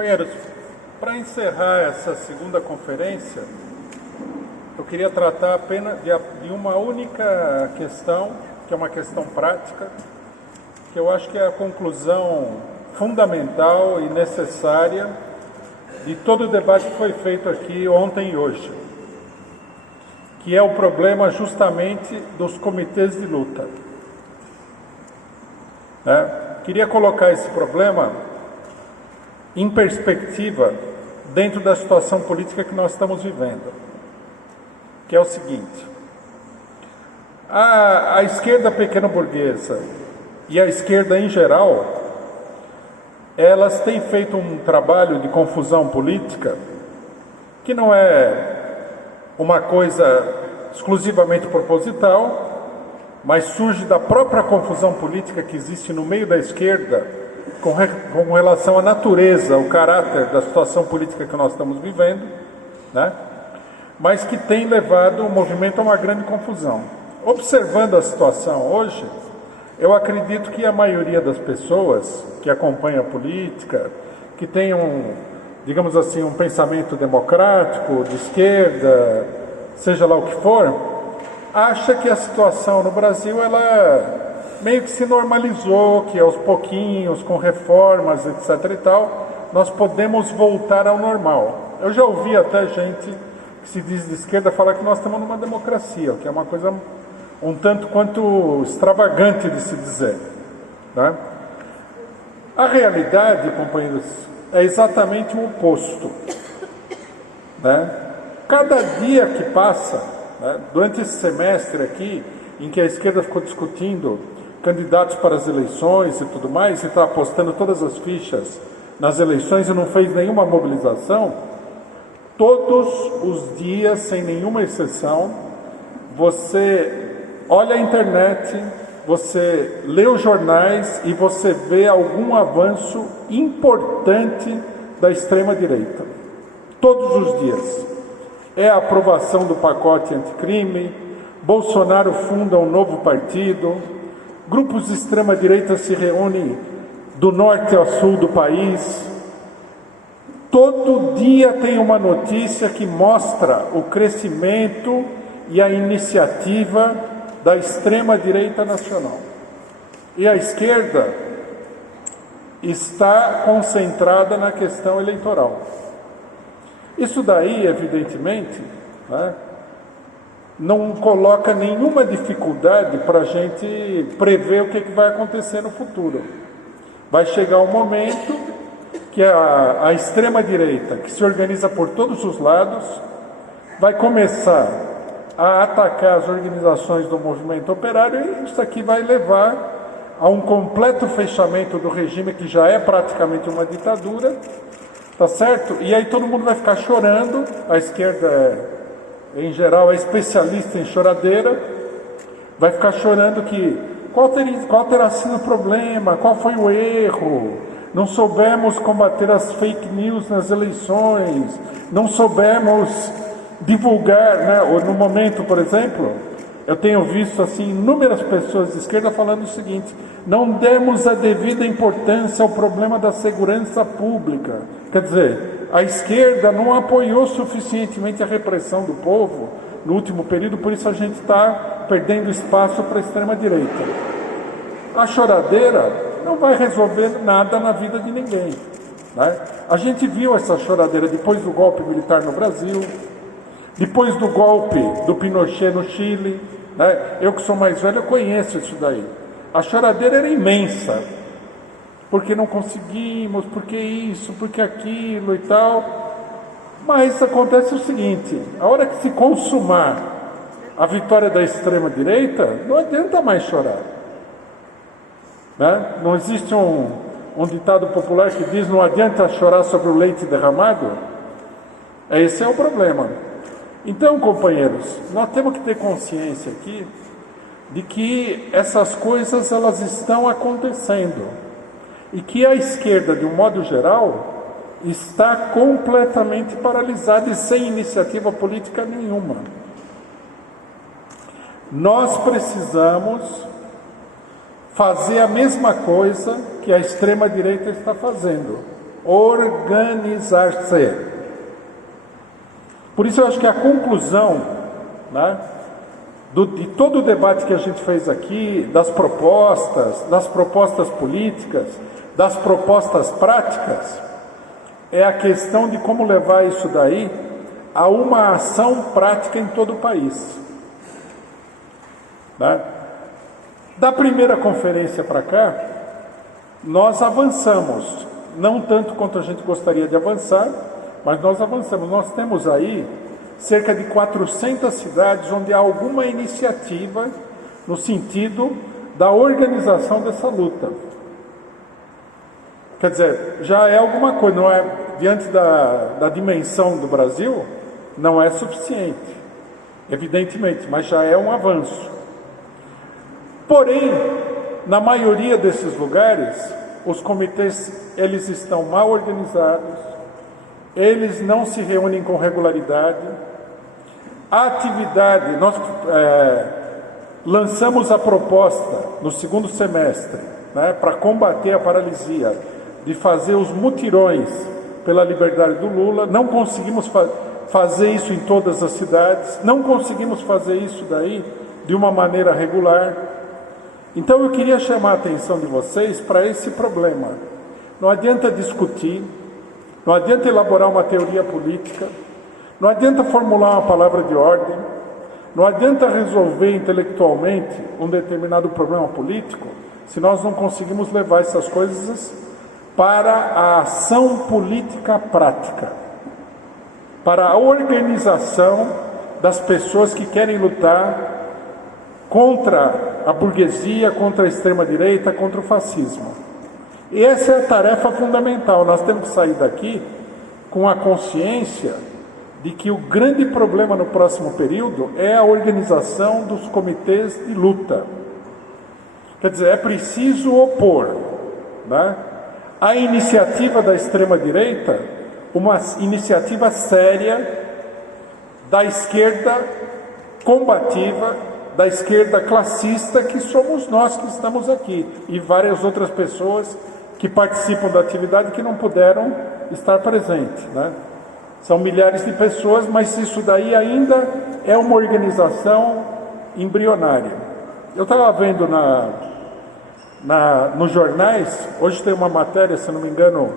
Companheiros, para encerrar essa segunda conferência, eu queria tratar apenas de uma única questão, que é uma questão prática, que eu acho que é a conclusão fundamental e necessária de todo o debate que foi feito aqui ontem e hoje, que é o problema justamente dos comitês de luta. Queria colocar esse problema em perspectiva dentro da situação política que nós estamos vivendo, que é o seguinte: a esquerda pequeno-burguesa e a esquerda em geral, elas têm feito um trabalho de confusão política que não é uma coisa exclusivamente proposital, mas surge da própria confusão política que existe no meio da esquerda com relação à natureza, ao caráter da situação política que nós estamos vivendo, mas que tem levado o movimento a uma grande confusão. Observando a situação hoje, eu acredito que a maioria das pessoas que acompanha a política, que tem digamos assim, um pensamento democrático, de esquerda, seja lá o que for, acha que a situação no Brasil, ela meio que se normalizou, que aos pouquinhos, com reformas, etc. e tal, nós podemos voltar ao normal. Eu já ouvi até gente que se diz de esquerda falar que nós estamos numa democracia, o que é uma coisa um tanto quanto extravagante de se dizer, A realidade, companheiros, é exatamente o oposto, Cada dia que passa, durante esse semestre aqui, em que a esquerda ficou discutindo candidatos para as eleições e tudo mais, e está apostando todas as fichas nas eleições e não fez nenhuma mobilização, todos os dias, sem nenhuma exceção, você olha a internet, você lê os jornais e você vê algum avanço importante da extrema-direita. Todos os dias. É a aprovação do pacote anticrime, Bolsonaro funda um novo partido, grupos de extrema-direita se reúnem do norte ao sul do país. Todo dia tem uma notícia que mostra o crescimento e a iniciativa da extrema-direita nacional. E a esquerda está concentrada na questão eleitoral. Isso daí, evidentemente, não coloca nenhuma dificuldade para a gente prever o que vai acontecer no futuro. Vai chegar um momento que a extrema-direita, que se organiza por todos os lados, vai começar a atacar as organizações do movimento operário, e isso aqui vai levar a um completo fechamento do regime, que já é praticamente uma ditadura, tá certo? E aí todo mundo vai ficar chorando. A esquerda, em geral, é especialista em choradeira, vai ficar chorando que qual terá sido o problema, qual foi o erro, não soubemos combater as fake news nas eleições, não soubemos divulgar, ou no momento, por exemplo, eu tenho visto assim inúmeras pessoas de esquerda falando o seguinte: não demos a devida importância ao problema da segurança pública. Quer dizer, a esquerda não apoiou suficientemente a repressão do povo no último período, por isso a gente está perdendo espaço para a extrema-direita. A choradeira não vai resolver nada na vida de ninguém. A gente viu essa choradeira depois do golpe militar no Brasil, depois do golpe do Pinochet no Chile. Eu que sou mais velho, eu conheço isso daí. A choradeira era imensa, porque não conseguimos, porque isso, porque aquilo e tal. Mas acontece o seguinte: a hora que se consumar a vitória da extrema-direita, não adianta mais chorar. Não existe um ditado popular que diz: não adianta chorar sobre o leite derramado? Esse é o problema. Então, companheiros, nós temos que ter consciência aqui de que essas coisas, elas estão acontecendo, e que a esquerda, de um modo geral, está completamente paralisada e sem iniciativa política nenhuma. Nós precisamos fazer a mesma coisa que a extrema-direita está fazendo, Organizar-se. Por isso eu acho que a conclusão, né, de todo o debate que a gente fez aqui, das propostas políticas, das propostas práticas, é a questão de como levar isso daí a uma ação prática em todo o país. Né? Da primeira conferência para cá, nós avançamos, não tanto quanto a gente gostaria de avançar, mas nós avançamos. Nós temos aí cerca de 400 cidades onde há alguma iniciativa no sentido da organização dessa luta. Quer dizer, já é alguma coisa, não é, diante da dimensão do Brasil, não é suficiente, evidentemente, mas já é um avanço. Porém, na maioria desses lugares, os comitês, eles estão mal organizados, eles não se reúnem com regularidade. A atividade, nós lançamos a proposta no segundo semestre, né, para combater a paralisia, de fazer os mutirões pela liberdade do Lula. Não conseguimos fazer isso em todas as cidades, não conseguimos fazer isso daí de uma maneira regular. Então eu queria chamar a atenção de vocês para esse problema. Não adianta discutir, não adianta elaborar uma teoria política, não adianta formular uma palavra de ordem, não adianta resolver intelectualmente um determinado problema político, se nós não conseguimos levar essas coisas para a ação política prática, para a organização das pessoas que querem lutar contra a burguesia, contra a extrema-direita, contra o fascismo. E essa é a tarefa fundamental. Nós temos que sair daqui com a consciência de que o grande problema no próximo período é a organização dos comitês de luta. Quer dizer, é preciso opor, né, a iniciativa da extrema-direita, uma iniciativa séria da esquerda combativa, da esquerda classista, que somos nós que estamos aqui, e várias outras pessoas que participam da atividade que não puderam estar presentes, né? São milhares de pessoas, mas isso daí ainda é uma organização embrionária. Eu estava vendo nos jornais, hoje tem uma matéria, se não me engano,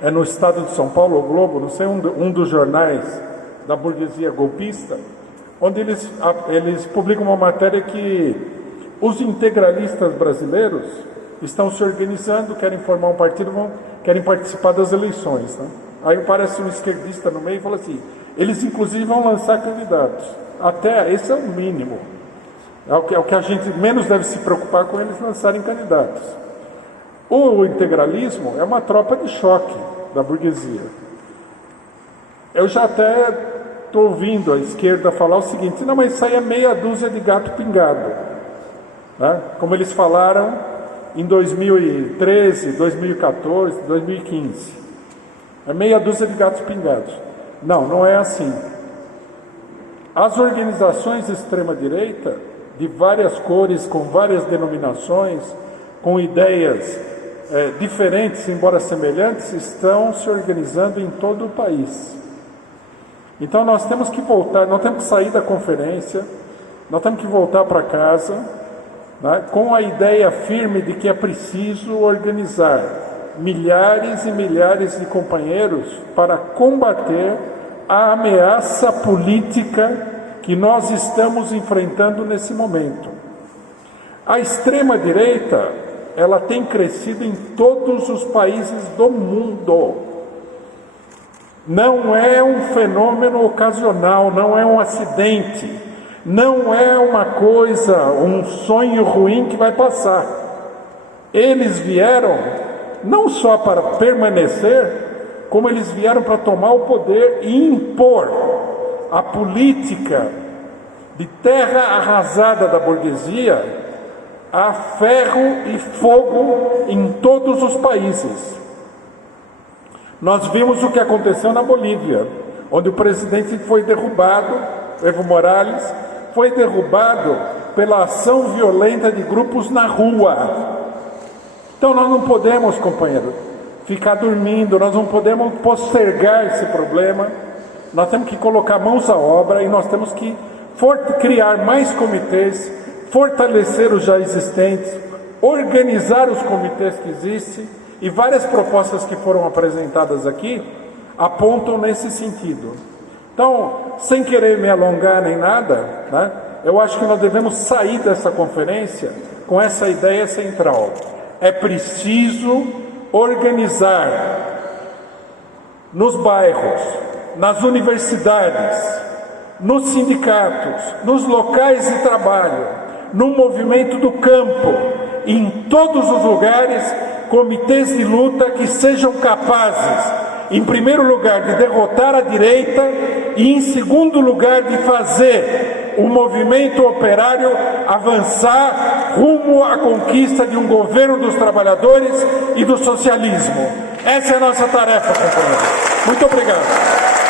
é no Estado de São Paulo, o Globo, não sei, um dos jornais da burguesia golpista, onde eles publicam uma matéria que os integralistas brasileiros estão se organizando, querem formar um partido, querem participar das eleições, né? Aí aparece um esquerdista no meio e fala assim, eles inclusive vão lançar candidatos. Até esse é o mínimo. É o que a gente menos deve se preocupar com eles lançarem candidatos. O integralismo é uma tropa de choque da burguesia. Eu já até estou ouvindo a esquerda falar o seguinte, não, mas isso aí é meia dúzia de gato pingado, né? Como eles falaram em 2013, 2014, 2015. É meia dúzia de gatos pingados. Não, não é assim. As organizações de extrema-direita, de várias cores, com várias denominações, com ideias diferentes, embora semelhantes, estão se organizando em todo o país. Então nós temos que voltar, nós temos que sair da conferência, nós temos que voltar para casa, né, com a ideia firme de que é preciso organizar milhares e milhares de companheiros para combater a ameaça política que nós estamos enfrentando nesse momento. A extrema-direita, ela tem crescido em todos os países do mundo. Não é um fenômeno ocasional, não é um acidente, não é uma coisa, um sonho ruim que vai passar. Eles vieram não só para permanecer, como eles vieram para tomar o poder e impor a política de terra arrasada da burguesia a ferro e fogo em todos os países. Nós vimos o que aconteceu na Bolívia, onde o presidente foi derrubado, Evo Morales, foi derrubado pela ação violenta de grupos na rua. Então nós não podemos, companheiro, ficar dormindo, nós não podemos postergar esse problema, nós temos que colocar mãos à obra e nós temos que criar mais comitês, fortalecer os já existentes, organizar os comitês que existem, e várias propostas que foram apresentadas aqui apontam nesse sentido. Então, sem querer me alongar nem nada, né, eu acho que nós devemos sair dessa conferência com essa ideia central. É preciso organizar nos bairros, nas universidades, nos sindicatos, nos locais de trabalho, no movimento do campo, em todos os lugares, comitês de luta que sejam capazes, em primeiro lugar, de derrotar a direita e, em segundo lugar, de fazer o movimento operário avançar rumo à conquista de um governo dos trabalhadores e do socialismo. Essa é a nossa tarefa, companheiros. Muito obrigado.